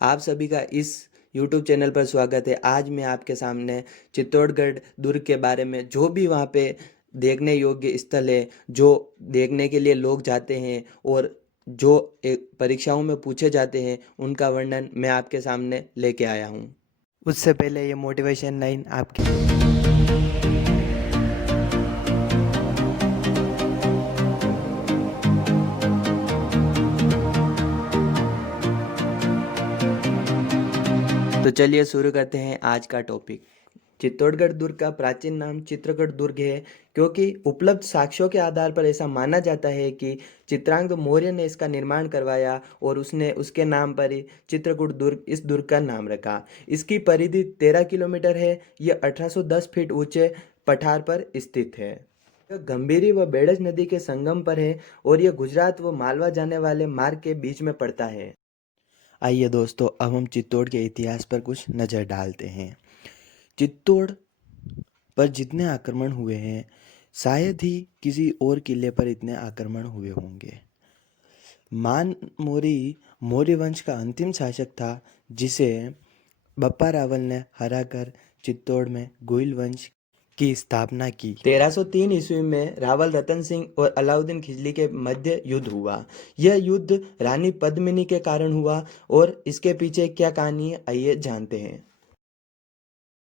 आप सभी का इस YouTube चैनल पर स्वागत है। आज मैं आपके सामने चित्तौड़गढ़ दुर्ग के बारे में जो भी वहाँ पे देखने योग्य स्थल है, जो देखने के लिए लोग जाते हैं और जो परीक्षाओं में पूछे जाते हैं, उनका वर्णन मैं आपके सामने लेके आया हूँ। उससे पहले ये मोटिवेशन लाइन आपके तो चलिए शुरू करते हैं आज का टॉपिक। चित्तौड़गढ़ दुर्ग का प्राचीन नाम चित्रगढ़ दुर्ग है, क्योंकि उपलब्ध साक्ष्यों के आधार पर ऐसा माना जाता है कि चित्रांगद मौर्य ने इसका निर्माण करवाया और उसने उसके नाम पर ही चित्रकूट दुर्ग इस दुर्ग का नाम रखा। इसकी परिधि 13 किलोमीटर है। यह 1810 फीट ऊंचे पठार पर स्थित है। यह गंभीरी व बेड़ज नदी के संगम पर है और यह गुजरात व मालवा जाने वाले मार्ग के बीच में पड़ता है। आइए दोस्तों, अब हम चित्तौड़ के इतिहास पर कुछ नज़र डालते हैं। चित्तौड़ पर जितने आक्रमण हुए हैं, शायद ही किसी और किले पर इतने आक्रमण हुए होंगे। मान मोरी मौर्य वंश का अंतिम शासक था, जिसे बप्पा रावल ने हराकर चित्तौड़ में गोइल वंश की स्थापना की। 1303 ईस्वी में रावल रतन सिंह और अलाउद्दीन खिलजी के मध्य युद्ध हुआ। यह युद्ध रानी पद्मिनी के कारण हुआ और इसके पीछे क्या कहानी है, आइए जानते हैं।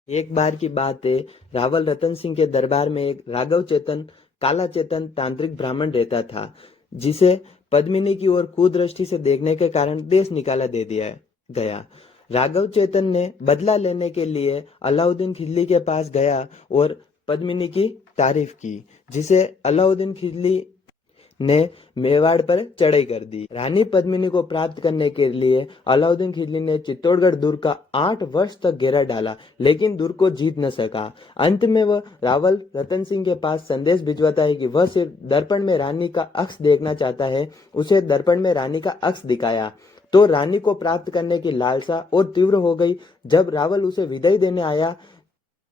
एक बार की बात है, रावल रतन सिंह के दरबार में एक राघव चेतन काला चेतन तांत्रिक ब्राह्मण रहता था, जिसे पद्मिनी की ओर कुदृष्टि से देखने के कारण देश निकाला दे दिया गया। राघव चेतन ने बदला लेने के लिए अलाउद्दीन खिलजी के पास गया और पद्मिनी की तारीफ की, जिसे अलाउद्दीन खिलजी ने मेवाड़ पर चढ़ाई कर दी। रानी पद्मिनी को प्राप्त करने के लिए अलाउद्दीन खिलजी ने चित्तौड़गढ़ दुर्ग का 8 वर्ष तक घेरा डाला, लेकिन दुर्ग को जीत न सका। अंत में वह रावल रतन सिंह के पास संदेश भिजवाता है कि वह सिर्फ दर्पण में रानी का अक्ष देखना चाहता है। उसे दर्पण में रानी का अक्ष दिखाया तो रानी को प्राप्त करने की लालसा और तीव्र हो गई। जब रावल उसे विदाई देने आया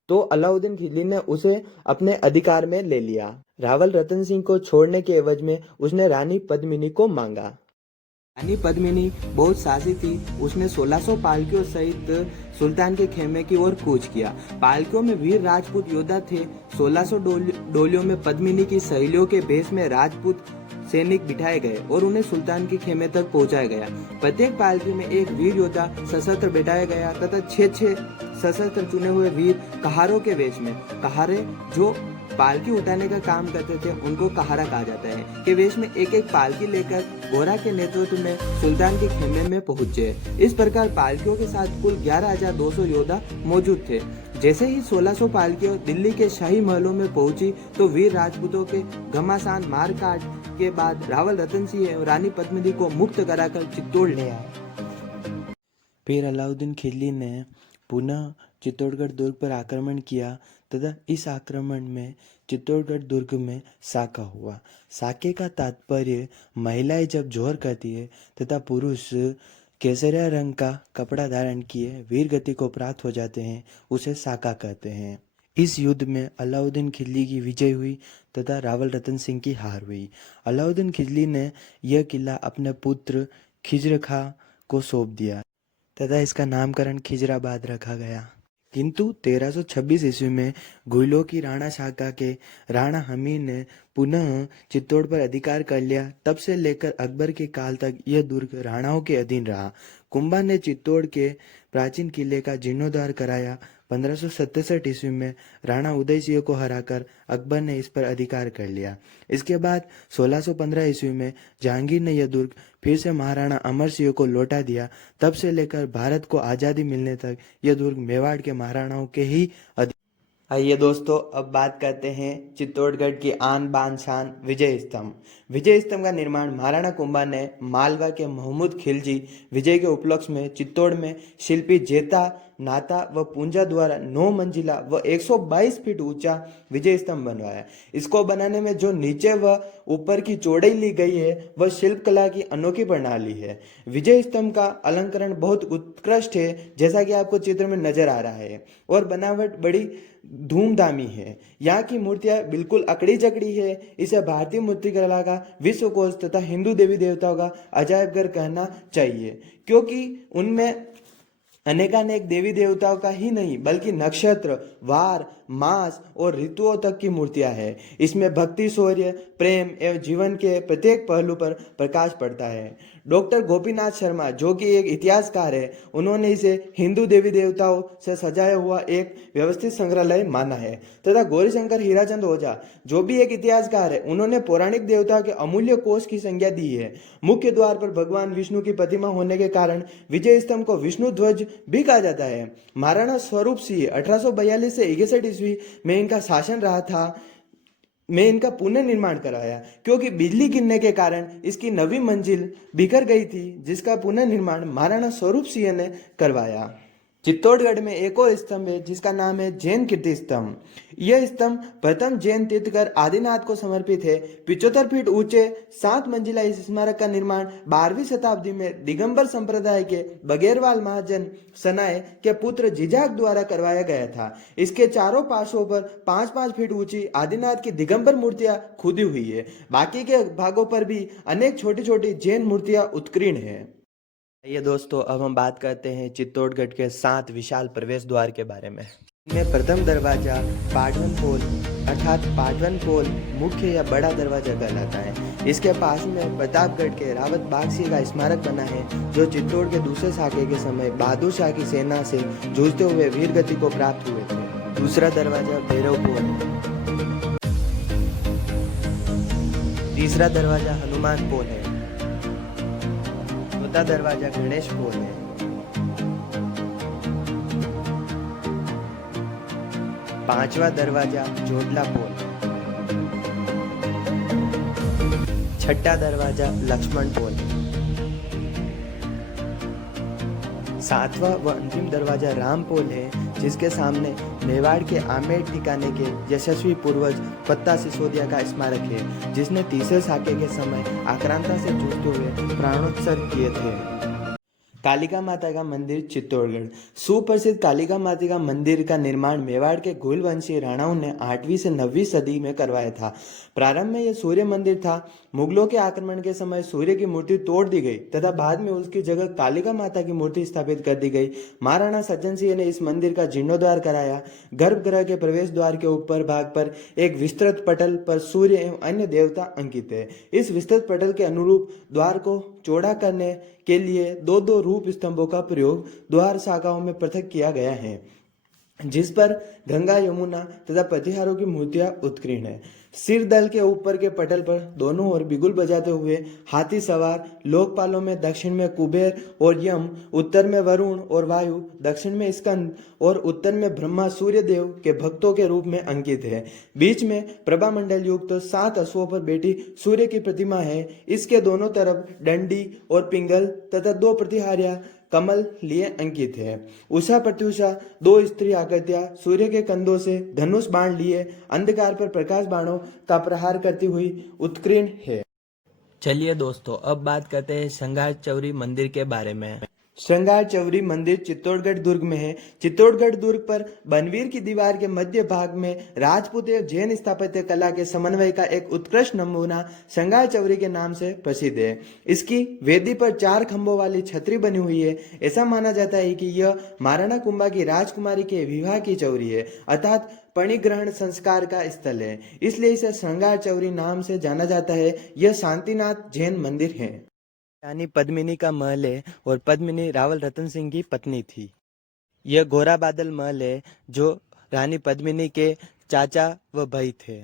तो अलाउद्दीन खिलजी ने उसे अपने अधिकार में ले लिया। रावल रतन सिंह को छोड़ने के एवज में उसने रानी पद्मिनी को मांगा। रानी पद्मिनी बहुत साहसी थी। उसने 1600 पालकियों सहित सुल्तान के खेमे की ओर कूच किया। पालकियों में वीर राजपूत योद्धा थे। 1600 डोलियों में पद्मिनी की सहेलियों के भेष में राजपूत सैनिक बिठाए गए और उन्हें सुल्तान के खेमे तक पहुंचाया गया। प्रत्येक पालकी में एक वीर योद्धा सशस्त्र बिठाया गया तथा 6 सशस्त्र चुने हुए वीर कहारों के वेश में, कहारे जो पालकी उठाने का काम करते थे उनको कहारा कहा जाता है, के वेश में एक एक पालकी लेकर गोरा के नेतृत्व में सुल्तान के खेमे में पहुंचे। इस प्रकार पालकियों के साथ कुल 11,200 योद्धा मौजूद थे। जैसे ही 1600 पालकियों दिल्ली के शाही महलों में पहुंची तो वीर राजपूतों के घमासान मारकाट के बाद रावल रतन सिंह और रानी पद्मिनी को मुक्त कराकर चित्तौड़ ले आए। फिर अलाउद्दीन खिलजी ने पुनः चित्तौड़गढ़ दुर्ग पर आक्रमण किया तथा इस आक्रमण में चित्तौड़गढ़ दुर्ग में साका हुआ। साके का तात्पर्य महिलाएं जब जोहर करती है तथा पुरुष केसरिया रंग का कपड़ा धारण किए वीर गति को प्राप्त हो जाते हैं, उसे साका कहते हैं। इस युद्ध में अलाउद्दीन खिलजी की विजय हुई तथा रावल रतन सिंह की हार हुई। अलाउद्दीन खिलजी ने यह किला अपने पुत्र खिज्र खां को सौंप दिया तथा इसका नामकरण खिजराबाद रखा गया। किंतु 1326 ईस्वी में घुइलों की राणा शाखा के राणा हमीर ने पुनः चित्तौड़ पर अधिकार कर लिया। तब से लेकर अकबर के काल तक यह दुर्ग राणाओं के अधीन रहा। कुंभा ने चित्तौड़ के प्राचीन किले का जीर्णोद्धार कराया। 1567 ईस्वी में राणा उदय सिंह को हराकर अकबर ने इस पर अधिकार कर लिया। इसके बाद 1615 ईस्वी में जहांगीर ने यह दुर्ग फिर से महाराणा अमर सिंह को लौटा दिया। तब से लेकर भारत को आज़ादी मिलने तक यह दुर्ग मेवाड़ के महाराणाओं के ही अधीन। आइए दोस्तों, अब बात करते हैं चित्तौड़गढ़ की आन बान शान विजय स्तंभ। विजय स्तंभ का निर्माण महाराणा कुंभा ने मालवा के महमूद खिलजी विजय के उपलक्ष्य में चित्तौड़ में शिल्पी जेता नाता व पूंजा द्वारा 9 मंजिला व 122 फीट ऊंचा विजय स्तंभ बनवाया। इसको बनाने में जो नीचे व ऊपर की चौड़ाई ली गई है वह शिल्प कला की अनोखी प्रणाली है। विजय स्तंभ का अलंकरण बहुत उत्कृष्ट है, जैसा कि आपको चित्र में नजर आ रहा है, और बनावट बड़ी धूमधामी है। यहाँ की मूर्तियां बिल्कुल अकड़ी जकड़ी है। इसे भारतीय मूर्तिकला का विश्वकोश तथा हिंदू देवी देवताओं का अजायब घर कहना चाहिए, क्योंकि उनमें अनेकानेक देवी देवताओं का ही नहीं बल्कि नक्षत्र, वार, मास और ऋतुओं तक की मूर्तियां हैं। इसमें भक्ति, शौर्य, प्रेम एवं जीवन के प्रत्येक पहलू पर प्रकाश पड़ता है। डॉक्टर गोपीनाथ शर्मा, जो कि एक इतिहासकार है, उन्होंने इसे हिंदू देवी देवताओं से सजाया हुआ एक व्यवस्थित संग्रहालय माना है। तथा गौरीशंकर हीराचंद ओझा, जो भी एक इतिहासकार है, उन्होंने पौराणिक देवताओं के अमूल्य कोष की संज्ञा दी है। मुख्य द्वार पर भगवान विष्णु की प्रतिमा होने के कारण विजय स्तंभ को विष्णु ध्वज भी कहा जाता है। महाराणा स्वरूप सिंह 1842 से 61 ईस्वी में इनका शासन रहा था में इनका पुनर्निर्माण कराया, क्योंकि बिजली गिरने के कारण इसकी नवी मंजिल बिखर गई थी, जिसका पुनर्निर्माण महाराणा स्वरूप सिंह ने करवाया। चित्तौड़गढ़ में एक और स्तंभ है जिसका नाम है जैन कीर्ति स्तंभ। यह स्तंभ प्रथम जैन तीर्थकर आदिनाथ को समर्पित है। 75 फीट ऊंचे 7 मंजिला इस स्मारक का निर्माण 12वीं शताब्दी में दिगंबर संप्रदाय के बगेरवाल महाजन सनाए के पुत्र जिजाक द्वारा करवाया गया था। इसके चारों पार्श्वों पर 5-5 फीट ऊंची आदिनाथ की दिगंबर मूर्तियां खुदी हुई है। बाकी के भागों पर भी अनेक छोटी छोटी जैन मूर्तियां उत्कीर्ण है। ये दोस्तों, अब हम बात करते हैं चित्तौड़गढ़ के 7 विशाल प्रवेश द्वार के बारे में। इनमें प्रथम दरवाजा पाटवन पोल अर्थात पाटवन पोल मुख्य या बड़ा दरवाजा कहलाता है। इसके पास में प्रतापगढ़ के रावत बागसी का स्मारक बना है, जो चित्तौड़ के दूसरे साके के समय बहादुर शाह की सेना से जूझते हुए वीर गति को प्राप्त हुए थे। दूसरा दरवाजा भैरव पोल, तीसरा दरवाजा हनुमान पोल है, चौथा दरवाजा गणेश पोल है, पांचवा दरवाजा जोटला पोल, छठा दरवाजा लक्ष्मण पोल, सातवां व अंतिम दरवाजा राम पोल है, जिसके सामने मेवाड़ के आमेर ठिकाने के यशस्वी पूर्वज पत्ता सिसोदिया का स्मारक है, जिसने तीसरे साके के समय आक्रांता से जूझते हुए प्राणोत्सर्ग किए थे। कालिका माता का मंदिर चित्तौड़गढ़। सुप्रसिद्ध कालिका माता का मंदिर का निर्माण मेवाड़ के घुल वंशी राणाओं ने 8वीं से 9वीं सदी में करवाया था। प्रारंभ में यह सूर्य मंदिर था। मुगलों के आक्रमण के समय सूर्य की मूर्ति तोड़ दी गई तथा बाद में उसकी जगह कालिका माता की मूर्ति स्थापित कर दी गई। महाराणा सज्जन सिंह ने इस मंदिर का जीर्णोद्धार कराया। गर्भगृह के प्रवेश द्वार के ऊपर भाग पर एक विस्तृत पटल पर सूर्य एवं अन्य देवता अंकित है। इस विस्तृत पटल के अनुरूप द्वार को चौड़ा करने के लिए 2-2 रूप स्तंभों का प्रयोग द्वार शाखाओं में पृथक किया गया है, जिस पर गंगा, यमुना तथा प्रतिहारों की मूर्तियां उत्कीर्ण है। सिर दल के ऊपर के पटल पर दोनों ओर बिगुल बजाते हुए हाथी सवार लोकपालों में दक्षिण में कुबेर और यम, उत्तर में वरुण और वायु, दक्षिण में स्कंद और उत्तर में ब्रह्मा सूर्य देव के भक्तों के रूप में अंकित है। बीच में प्रभा मंडल युक्त 7 अश्वों पर बैठी सूर्य की प्रतिमा है। इसके दोनों तरफ डंडी और पिंगल तथा 2 प्रतिहारियां कमल लिए अंकित है। उषा प्रत्युषा 2 स्त्री आकृतियां सूर्य के कंधों से धनुष बाण लिए अंधकार पर प्रकाश बाणों का प्रहार करती हुई उत्कीर्ण है। चलिए दोस्तों, अब बात करते हैं श्रृंगार चौरी मंदिर के बारे में। श्रृंगार चौरी मंदिर चित्तौड़गढ़ दुर्ग में है। चित्तौड़गढ़ दुर्ग पर बनवीर की दीवार के मध्य भाग में राजपूत एवं जैन स्थापत्य कला के समन्वय का एक उत्कृष्ट नमूना श्रृंगार चौरी के नाम से प्रसिद्ध है। इसकी वेदी पर 4 खंभों वाली छतरी बनी हुई है। ऐसा माना जाता है कि यह महाराणा कुंभा की राजकुमारी के विवाह की चौरी है, अर्थात पणिग्रहण संस्कार का स्थल है, इसलिए इसे श्रृंगार चौरी नाम से जाना जाता है। यह शांतिनाथ जैन मंदिर है। रानी पद्मिनी का महल है और पद्मिनी रावल रतन सिंह की पत्नी थी। यह घोरा बादल महल है, जो रानी पद्मिनी के चाचा व भाई थे।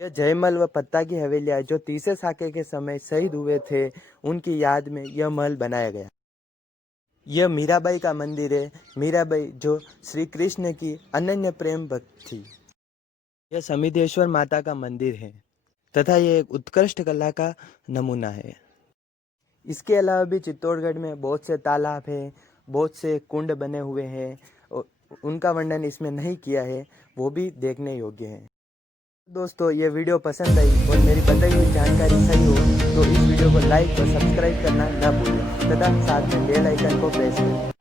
यह जयमल व पत्ता की हवेलियां, जो तीसरे साके के समय शहीद हुए थे, उनकी याद में यह महल बनाया गया। यह मीराबाई का मंदिर है। मीराबाई जो श्री कृष्ण की अनन्य प्रेम भक्त थी। यह समिधेश्वर माता का मंदिर है तथा यह एक उत्कृष्ट कला का नमूना है। इसके अलावा भी चित्तौड़गढ़ में बहुत से तालाब हैं, बहुत से कुंड बने हुए हैं और उनका वर्णन इसमें नहीं किया है, वो भी देखने योग्य है। दोस्तों, ये वीडियो पसंद आई और मेरी बताई हुई जानकारी सही हो तो इस वीडियो को लाइक और सब्सक्राइब करना ना भूलें तथा साथ में बेल आइकन को प्रेस करें।